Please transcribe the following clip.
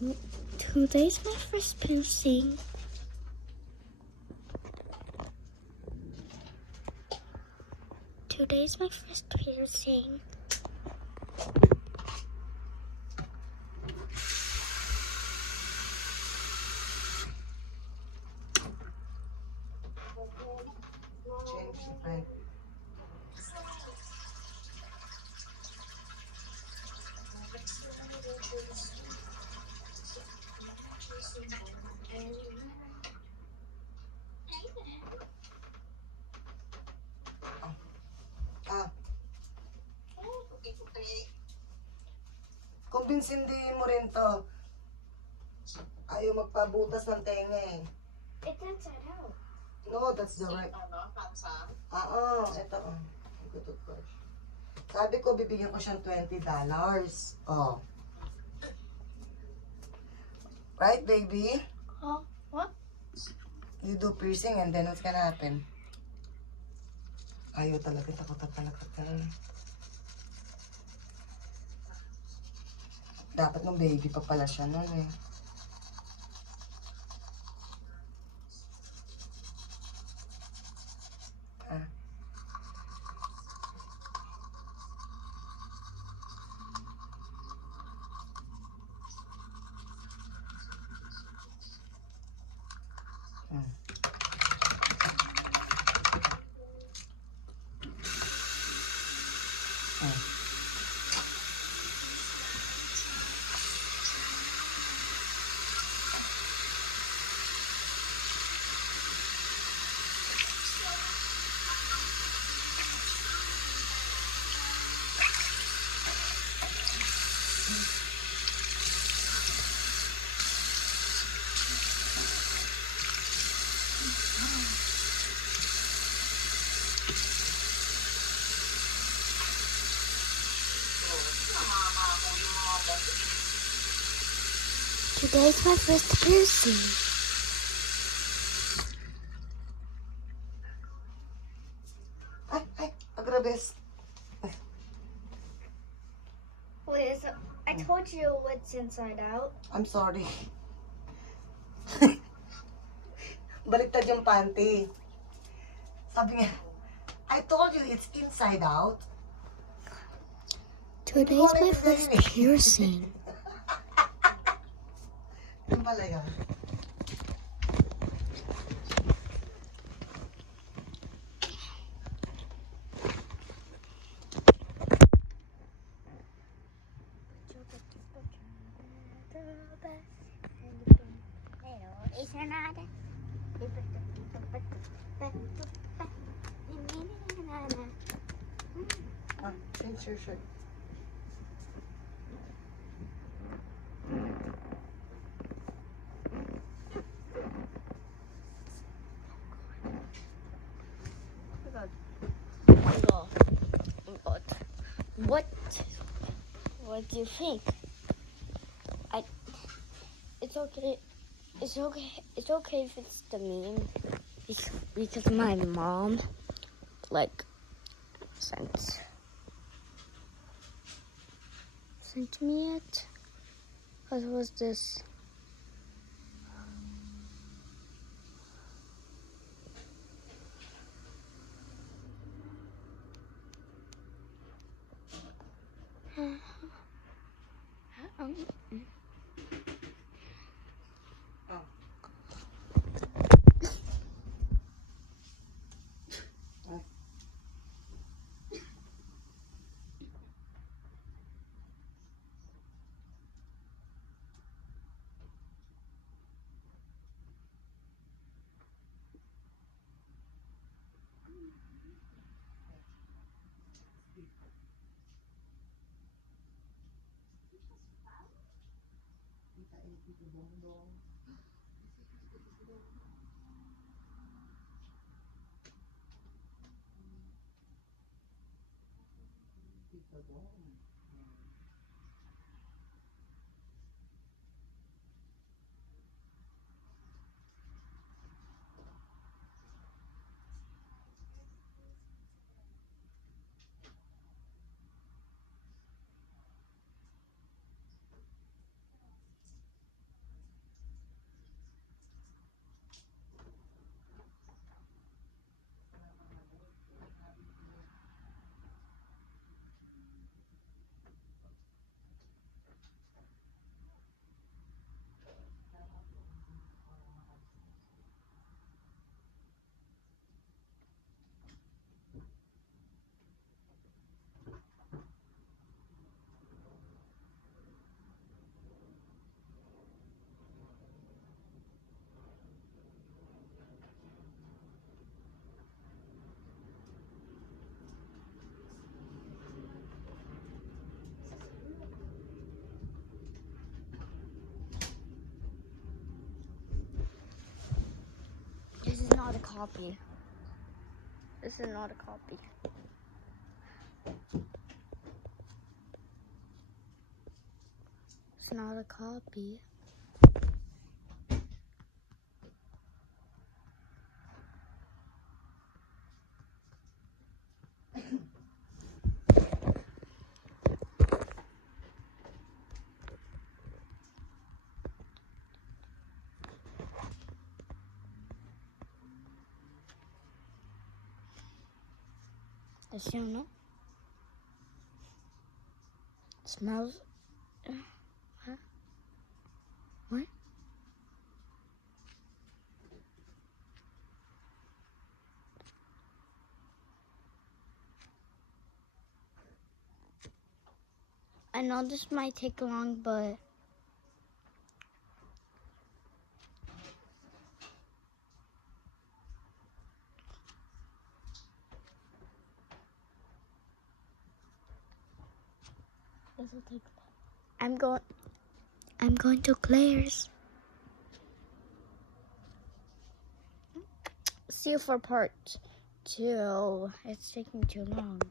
Today's my first piercing. Today's my first piercing. Kumbinsindihin mo rin to. Ayaw magpabutas ng tenga eh. It's inside out. No, that's the right. Ito. Toothbrush. Sabi ko, bibigyan ko siyang $20. Oh. Right, baby? Oh, what? You do piercing and then what's gonna happen? Ayaw talaga, takot talaga. Dapat nung baby pa pala siya nun eh. Today's my first piercing. Ay, agrabes. Wait, so I told you what's inside out. I'm sorry. Baliktad yung panty. Sabi niya, I told you it's inside out. Today's my first piercing. Yung pala yan. Change your shirt. What do you think? It's okay. It's okay. It's okay if it's the meme, because my mom, sent me it. What was this? copy. This is not a copy. It's not a copy. Does you know? Smells. Huh? What? I know this might take long, but this will take. I'm going to Claire's. See you for part 2. It's taking too long.